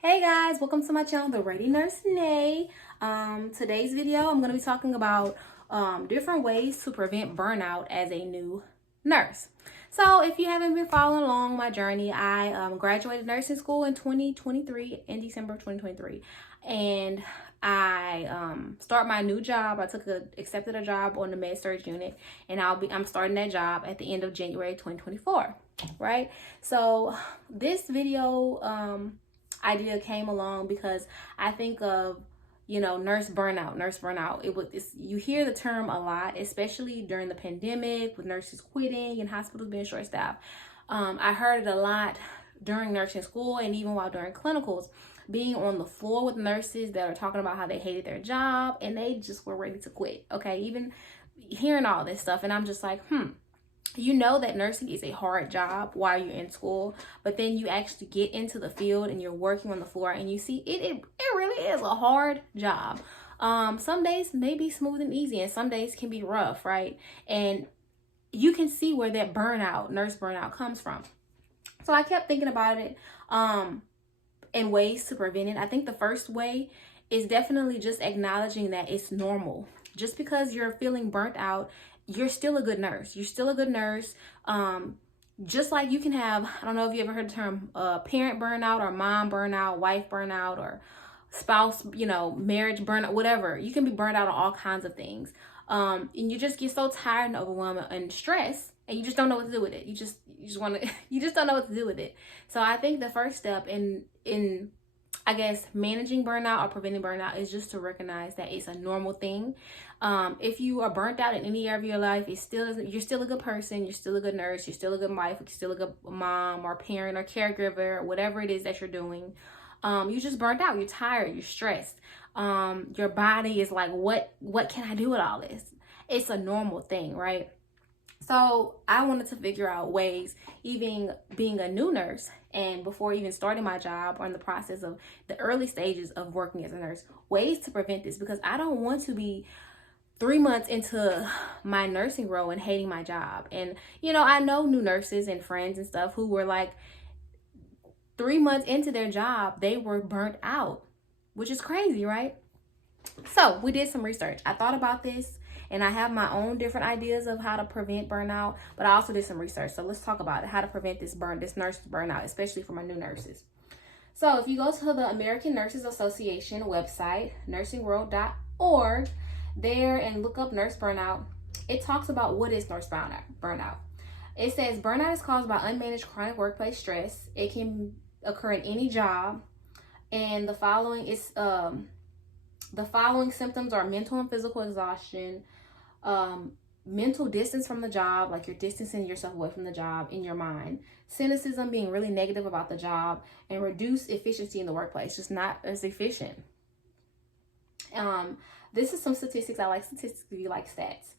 Hey guys, welcome to my channel, The Ready Nurse Nay. Today's video, I'm going to be talking about different ways to prevent burnout as a new nurse. So if you haven't been following along my journey, I graduated nursing school in 2023, in December of 2023. And I start my new job. I accepted a job on the med surg unit, and I'm starting that job at the end of January 2024, right? So this video idea came along because I think of nurse burnout. You hear the term a lot, especially during the pandemic with nurses quitting and hospitals being short staffed. I heard it a lot during nursing school and even while during clinicals, being on the floor with nurses that are talking about how they hated their job and they just were ready to quit. Okay, even hearing all this stuff, and I'm just like, you know that nursing is a hard job while you're in school, but then you actually get into the field and you're working on the floor and you see it really is a hard job. Some days may be smooth and easy and some days can be rough, right? And you can see where that nurse burnout comes from. So I kept thinking about it and ways to prevent it. I think the first way is definitely just acknowledging that it's normal. Just because you're feeling burnt out, you're still a good nurse. You're still a good nurse. Just like you can have, I don't know if you ever heard the term parent burnout or mom burnout, wife burnout, or spouse, marriage burnout, whatever. You can be burnt out on all kinds of things. And you just get so tired and overwhelmed and stressed, and you just don't know what to do with it. You just want to, you just don't know what to do with it. So I think the first step in I guess managing burnout or preventing burnout is just to recognize that it's a normal thing. If you are burnt out in any area of your life, you're still a good person, you're still a good nurse, you're still a good wife, you're still a good mom or parent or caregiver, or whatever it is that you're doing. You just burnt out, you're tired, you're stressed. Your body is like, what can I do with all this? It's a normal thing, right? So I wanted to figure out ways, even being a new nurse and before even starting my job or in the process of the early stages of working as a nurse, ways to prevent this, because I don't want to be 3 months into my nursing role and hating my job. And, I know new nurses and friends and stuff who were like 3 months into their job, they were burnt out, which is crazy, right? So we did some research. I thought about this and I have my own different ideas of how to prevent burnout, but I also did some research. So let's talk about it, how to prevent this nurse burnout, especially for my new nurses. So if you go to the American Nurses Association website, nursingworld.org, there and look up nurse burnout, it talks about what is nurse burnout. It says burnout is caused by unmanaged chronic workplace stress. It can occur in any job, and the following symptoms are mental and physical exhaustion, mental distance from the job, like you're distancing yourself away from the job in your mind, cynicism, being really negative about the job, and reduced efficiency in the workplace, just not as efficient. This is some statistics. I like statistics if you like stats.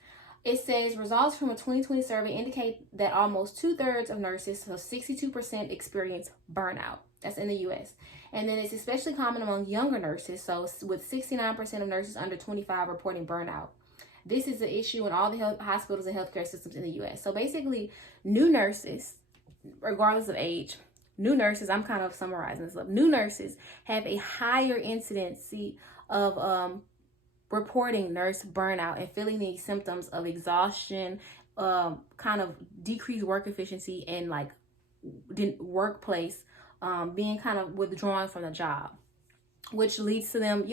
It says results from a 2020 survey indicate that almost 2/3 of nurses, so 62%, experience burnout. That's in the U.S. And then it's especially common among younger nurses. So with 69% of nurses under 25 reporting burnout. This is an issue in all the hospitals and healthcare systems in the U.S. So basically, new nurses, regardless of age, I'm kind of summarizing this up. New nurses have a higher incidency of reporting nurse burnout and feeling these symptoms of exhaustion, kind of decreased work efficiency, and like workplace being kind of withdrawn from the job, which leads to them,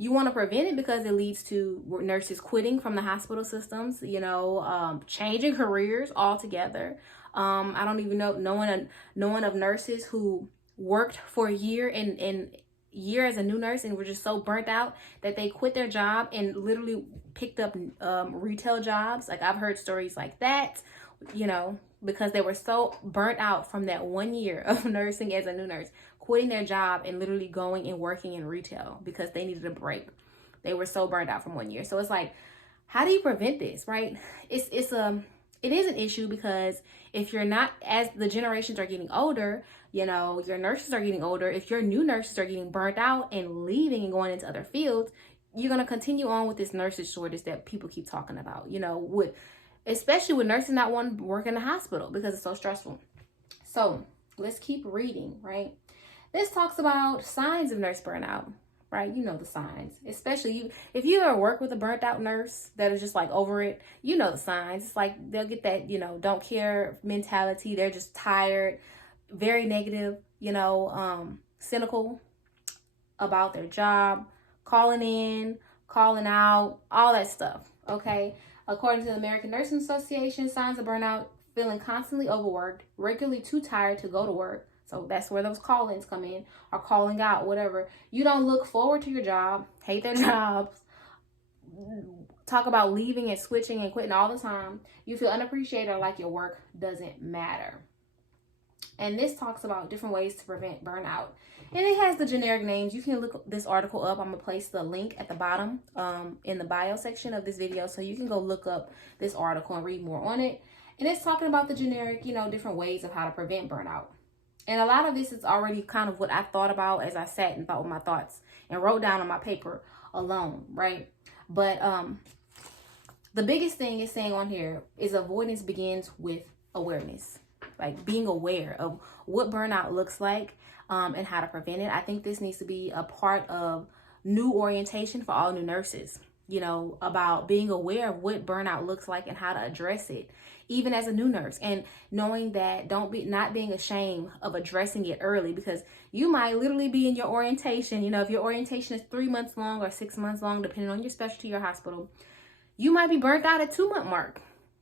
you want to prevent it because it leads to nurses quitting from the hospital systems, changing careers altogether. I don't even know knowing of nurses who worked for a year and year as a new nurse and were just so burnt out that they quit their job and literally picked up retail jobs. Like I've heard stories like that, because they were so burnt out from that 1 year of nursing as a new nurse, quitting their job and literally going and working in retail because they needed a break. They were so burnt out from 1 year. So it's like, how do you prevent this, right? It is an issue because if you're not, as the generations are getting older, your nurses are getting older. If your new nurses are getting burnt out and leaving and going into other fields, you're going to continue on with this nurses shortage that people keep talking about, especially with nurses not wanting to work in the hospital because it's so stressful. So let's keep reading, right? This talks about signs of nurse burnout, right? You know the signs, especially if you ever work with a burnt out nurse that is just like over it, you know the signs. It's like they'll get that, don't care mentality. They're just tired, very negative, cynical about their job, calling in, calling out, all that stuff, okay? According to the American Nursing Association, signs of burnout: feeling constantly overworked, regularly too tired to go to work. So that's where those call-ins come in, or calling out, whatever. You don't look forward to your job, hate their jobs, talk about leaving and switching and quitting all the time. You feel unappreciated or like your work doesn't matter. And this talks about different ways to prevent burnout. And it has the generic names. You can look this article up. I'm going to place the link at the bottom in the bio section of this video, so you can go look up this article and read more on it. And it's talking about the generic, different ways of how to prevent burnout. And a lot of this is already kind of what I thought about as I sat and thought with my thoughts and wrote down on my paper alone, right? But the biggest thing it's saying on here is avoidance begins with awareness, like being aware of what burnout looks like and how to prevent it. I think this needs to be a part of new orientation for all new nurses, about being aware of what burnout looks like and how to address it, even as a new nurse, and knowing that not being ashamed of addressing it early, because you might literally be in your orientation. If your orientation is 3 months long or 6 months long, depending on your specialty or hospital, you might be burnt out at 2 month mark.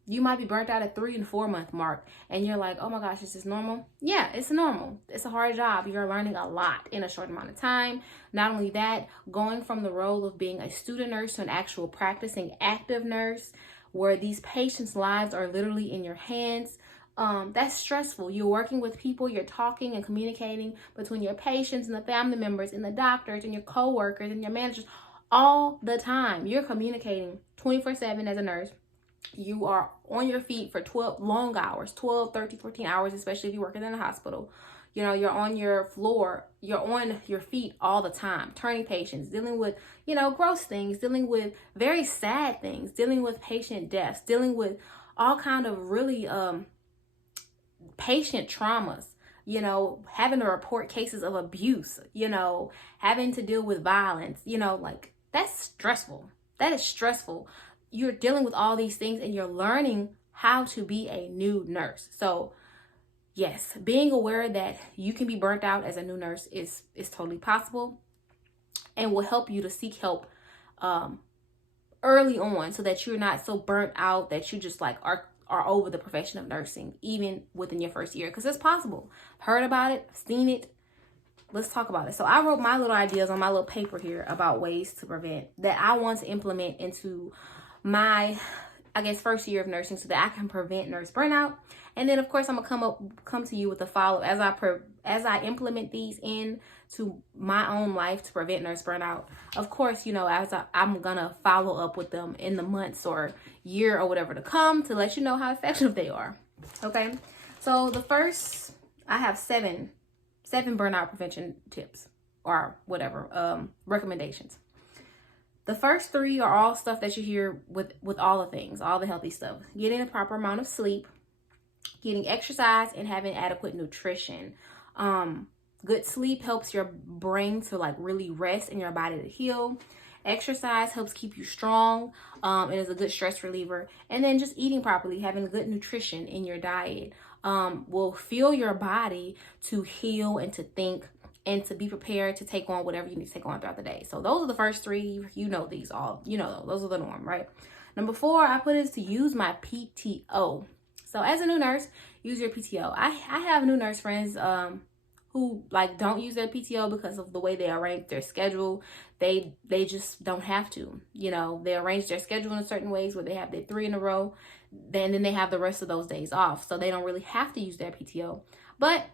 You might be burnt out at 3 and 4 month mark, and you're like, oh my gosh, is this normal? Yeah, it's normal. It's a hard job. You're learning a lot in a short amount of time. Not only that, going from the role of being a student nurse to an actual practicing active nurse, where these patients' lives are literally in your hands, that's stressful. You're working with people, you're talking and communicating between your patients and the family members and the doctors and your coworkers and your managers all the time. You're communicating 24/7 as a nurse. You are on your feet for 12 long hours, 12, 13, 14 hours, especially if you're working in a hospital. You're on your floor, you're on your feet all the time, turning patients, dealing with, gross things, dealing with very sad things, dealing with patient deaths, dealing with all kind of really patient traumas, having to report cases of abuse, having to deal with violence, like that's stressful. That is stressful. You're dealing with all these things and you're learning how to be a new nurse. So yes, being aware that you can be burnt out as a new nurse is totally possible, and will help you to seek help early on, so that you're not so burnt out that you just like are over the profession of nursing, even within your first year, because it's possible. I've heard about it, I've seen it. Let's talk about it. So I wrote my little ideas on my little paper here about ways to prevent that I want to implement into my, first year of nursing, so that I can prevent nurse burnout. And then of course I'm gonna come to you with a follow as I implement these into my own life to prevent nurse burnout. Of course, I'm gonna follow up with them in the months or year or whatever to come, to let you know how effective they are. Okay, so the first, I have seven burnout prevention tips or whatever recommendations. The first 3 are all stuff that you hear with all the things, all the healthy stuff. Getting a proper amount of sleep, getting exercise, and having adequate nutrition. Good sleep helps your brain to like really rest and your body to heal. Exercise helps keep you strong. It is a good stress reliever. And then just eating properly, having good nutrition in your diet will fuel your body to heal and to think and to be prepared to take on whatever you need to take on throughout the day. So those are the first 3. These all, those are the norm, right? Number 4, I put is to use my PTO. So as a new nurse, use your PTO. I have new nurse friends who like don't use their PTO because of the way they arrange their schedule. They just don't have to. They arrange their schedule in a certain ways where they have their 3 in a row. Then they have the rest of those days off. So they don't really have to use their PTO. But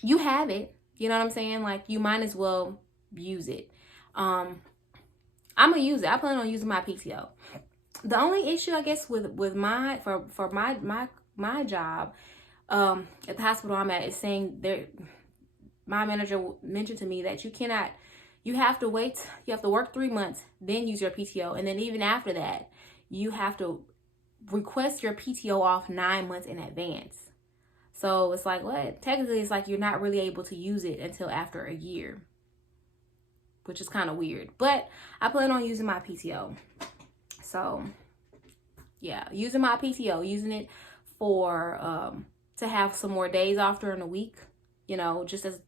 you have it. You know what I'm saying? Like, you might as well use it. I'm gonna use it. I plan on using my PTO. The only issue, I guess, with my job at the hospital I'm at is saying my manager mentioned to me that you have to work 3 months, then use your PTO, and then even after that, you have to request your PTO off 9 months in advance. So it's like, what? Technically, it's like you're not really able to use it until after a year, which is kind of weird. But I plan on using my PTO. So yeah, using my PTO, using it for to have some more days off during the week, you know, just as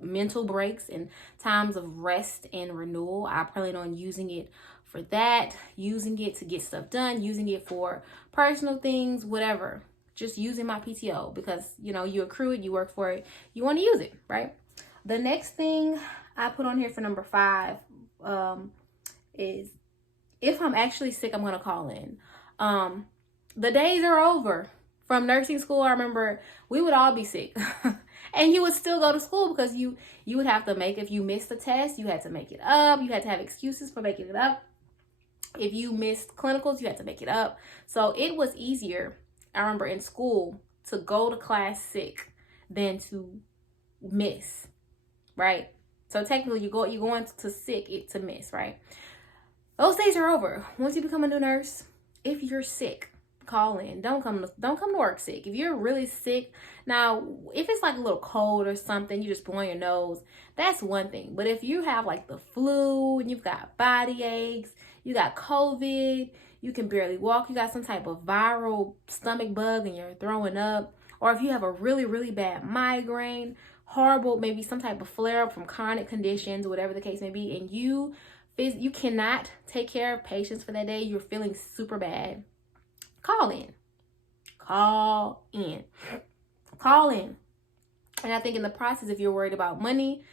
mental breaks and times of rest and renewal. I plan on using it for that, using it to get stuff done, using it for personal things, whatever. Just using my PTO because, you know, you accrue it, you work for it, you want to use it, right? The next thing I put on here for number 5 is if I'm actually sick, I'm going to call in. The days are over. From nursing school, I remember we would all be sick. And you would still go to school because you would have to make, if you missed the test, you had to make it up. You had to have excuses for making it up. If you missed clinicals, you had to make it up. So it was easier, I remember in school, to go to class sick than to miss, right? So technically you're going to sick to miss, right? Those days are over. Once you become a new nurse, if you're sick, call in. Don't come to work sick. If you're really sick, now if it's like a little cold or something, you just blowing your nose, that's one thing. But if you have like the flu and you've got body aches, you got COVID, you can barely walk, you got some type of viral stomach bug and you're throwing up, or if you have a really, really bad migraine, horrible, maybe some type of flare up from chronic conditions, whatever the case may be, and you cannot take care of patients for that day, you're feeling super bad, call in. And I think in the process, if you're worried about money,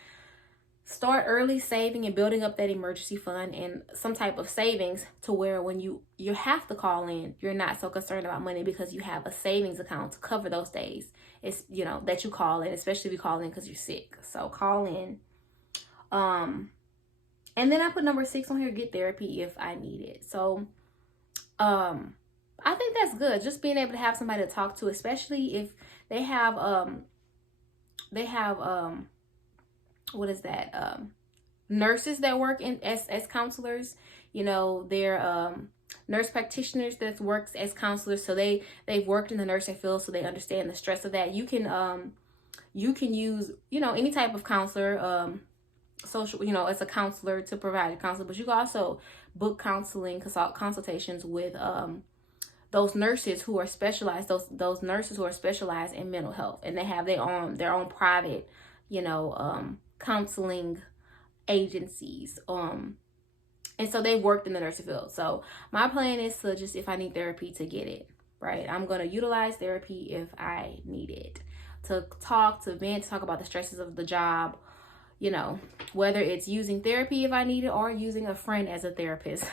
start early saving and building up that emergency fund and some type of savings to where when you have to call in, you're not so concerned about money because you have a savings account to cover those days. It's, you know, that you call in, especially if you call in because you're sick. So call in. And then I put number 6 on here, get therapy if I need it. So I think that's good. Just being able to have somebody to talk to, especially if they have what is that? Nurses that work as counselors. You know, they're nurse practitioners that works as counselors. So they've worked in the nursing field, so they understand the stress of that. You can use, you know, any type of counselor, social, you know, as a counselor to provide counseling, but you can also book counseling consultations with those nurses who are specialized, those nurses who are specialized in mental health, and they have their own private, you know, counseling agencies. And so they worked in the nursing field. So my plan is to just, if I need therapy, to get it, right? I'm going to utilize therapy if I need it, to talk, to vent, to talk about the stresses of the job, you know, whether it's using therapy if I need it or using a friend as a therapist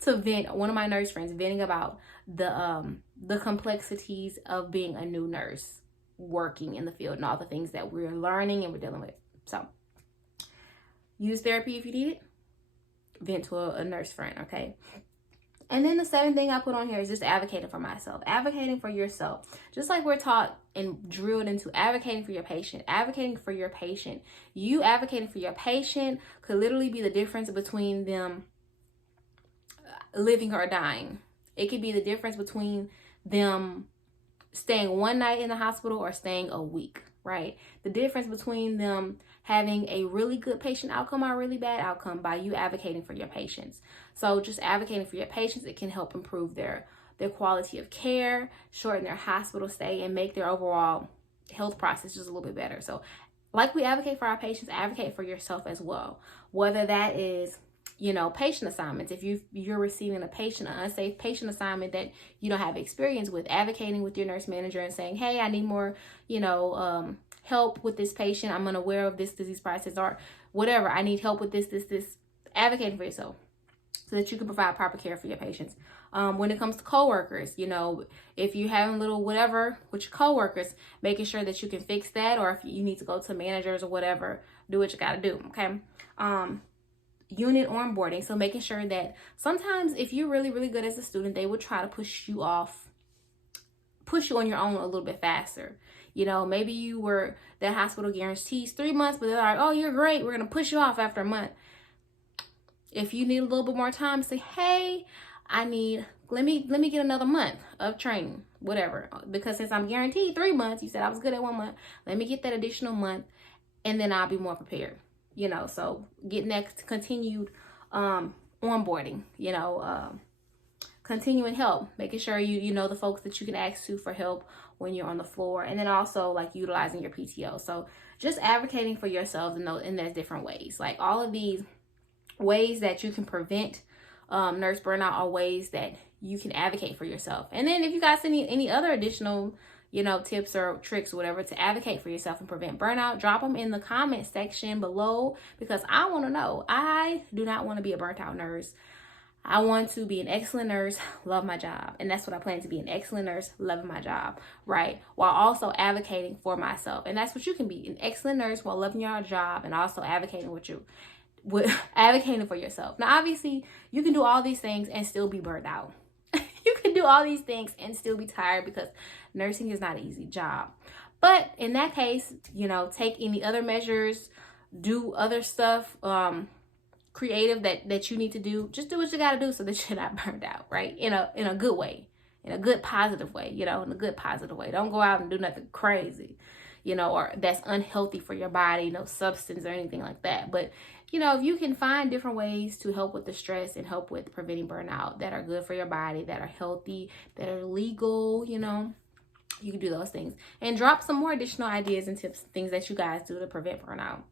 to vent. One of my nurse friends venting about the complexities of being a new nurse working in the field and all the things that we're learning and we're dealing with. So use therapy if you need it. Vent to a nurse friend, okay? And then the 7th thing I put on here is just advocating for myself, advocating for yourself. Just like we're taught and drilled into advocating for your patient, advocating for your patient. You advocating for your patient could literally be the difference between them living or dying. It could be the difference between them staying one night in the hospital or staying a week, right? The difference between them having a really good patient outcome or a really bad outcome by you advocating for your patients. So just advocating for your patients, it can help improve their quality of care, shorten their hospital stay, and make their overall health process just a little bit better. So like we advocate for our patients, advocate for yourself as well. Whether that is, you know, patient assignments. If you're receiving an unsafe patient assignment that you don't have experience with, advocating with your nurse manager and saying, hey, I need more, you know, help with this patient. I'm unaware of this disease process or whatever. I need help with this. Advocating for yourself so that you can provide proper care for your patients. When it comes to coworkers, you know, if you're having a little whatever with your coworkers, making sure that you can fix that, or if you need to go to managers or whatever, do what you got to do. Okay. Unit onboarding. So making sure that sometimes if you're really, really good as a student, they will try to push you on your own a little bit faster. You know, maybe that hospital guarantees 3 months, but they're like, oh, you're great, we're going to push you off after a month. If you need a little bit more time, say, hey, I need let me get another month of training, whatever. Because since I'm guaranteed 3 months, you said I was good at 1 month, let me get that additional month, and then I'll be more prepared. You know, so getting that continued onboarding, you know, continuing help, making sure you know the folks that you can ask to for help when you're on the floor, and then also like utilizing your PTO. So just advocating for yourselves in there's different ways. Like all of these ways that you can prevent nurse burnout are ways that you can advocate for yourself. And then if you guys any other additional, you know, tips or tricks or whatever to advocate for yourself and prevent burnout, drop them in the comment section below, because I want to know. I do not want to be a burnt out nurse. I want to be an excellent nurse, love my job. And that's what I plan to be, an excellent nurse, loving my job, right? While also advocating for myself. And that's what you can be, an excellent nurse while loving your job and also advocating advocating for yourself. Now, obviously, you can do all these things and still be burned out. You can do all these things and still be tired, because nursing is not an easy job. But in that case, you know, take any other measures, do other stuff, creative that you need to do. Just do what you got to do so that you're not burned out, right? In a good way, in a good positive way, you know, in a good positive way. Don't go out and do nothing crazy, you know, or that's unhealthy for your body, no substance or anything like that. But you know, if you can find different ways to help with the stress and help with preventing burnout that are good for your body, that are healthy, that are legal, you know, you can do those things. And drop some more additional ideas and tips, things that you guys do to prevent burnout.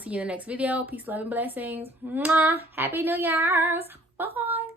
See you in the next video. Peace, love, and blessings. Mwah. Happy New Year's. Bye.